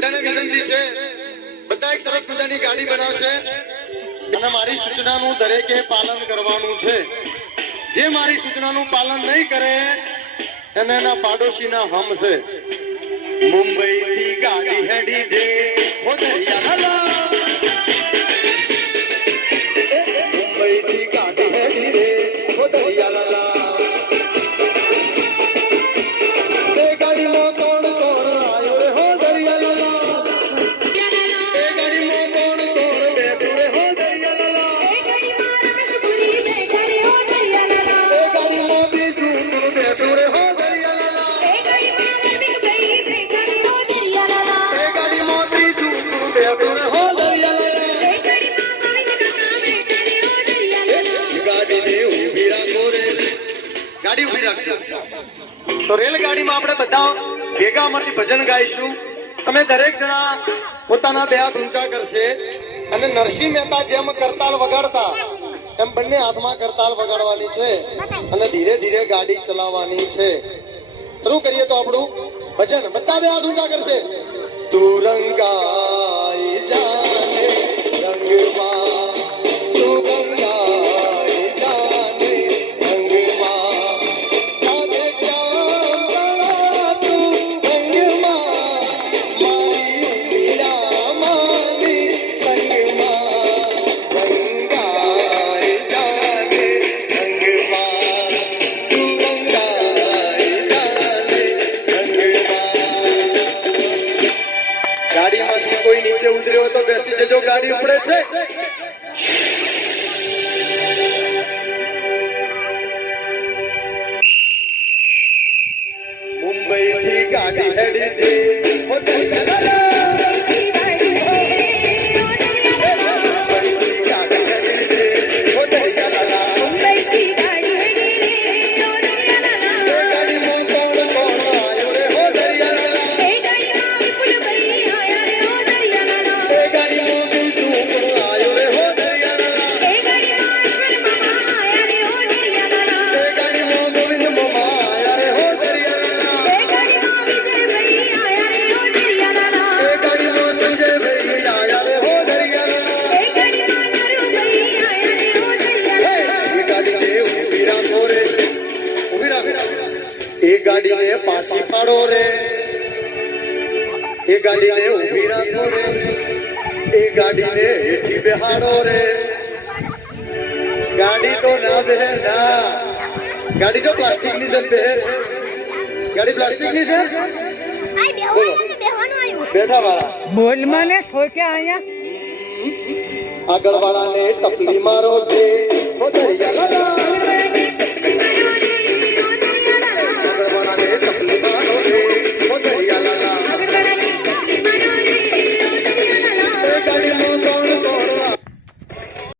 બધાને વિનંતી છે, બધા એક સરસ મજાની ગાડી બનાવશે અને મારી સૂચનાનું દરેકે પાલન કરવાનું છે. જે મારી સૂચનાનું પાલન નહીં કરે એને એના પાડોશીના હમ છે. મુંબઈ થી ગાડી હેડી દે હો દરિયા મુંબઈ થી ગાડી હેડી દે હો દરિયા લાલા. ગાડી ઉભી રાખજો. તો રેલગાડીમાં આપણે બધા ભેગા મળીને ભજન ગાઈશું. તમે દરેક જણા પોતાના બે હાથ ઊંચા કરશે અને નરસિંહ મહેતા જેમ કરતાલ વગાડતા એમ બંને હાથમાં કરતાલ વગાડવાની છે અને ધીરે ધીરે ગાડી ચલાવવાની છે. શરૂ કરીએ તો આપણું ભજન. બધા બે હાથ ઊંચા કરશે. તું રંગાઈ જાને રંગમાં, તું રંગાઈ જાને રંગમાં, રાધે શ્યામ તારા તું રંગમાં, મારી મીરામાની સંગમાં. રંગાઈ જાને રંગમાં, તું રંગાઈ જાને રંગમાં. ગાડીમાંથી કોઈ નીચે ઉતર્યો તો બેસી જજો, ગાડી ઉપડે છે. મુંબઈ થી ગાડી હેડી દે હો દરિયા લાલા. એ ગાડીને પાછી પાડો રે, એ ગાડીને ઊભી રાખો રે, એ ગાડીને હેઠી બેહાડો રે. ગાડી તો ના બે ના, ગાડી જો પ્લાસ્ટિક ની છે બે, ગાડી પ્લાસ્ટિક ની છે. બોલો બેઠા વાળા બોલ મને ઠોક્યા અહીંયા આગળ વાળાને ટપલી મારો દે હો દરિયા લાલા.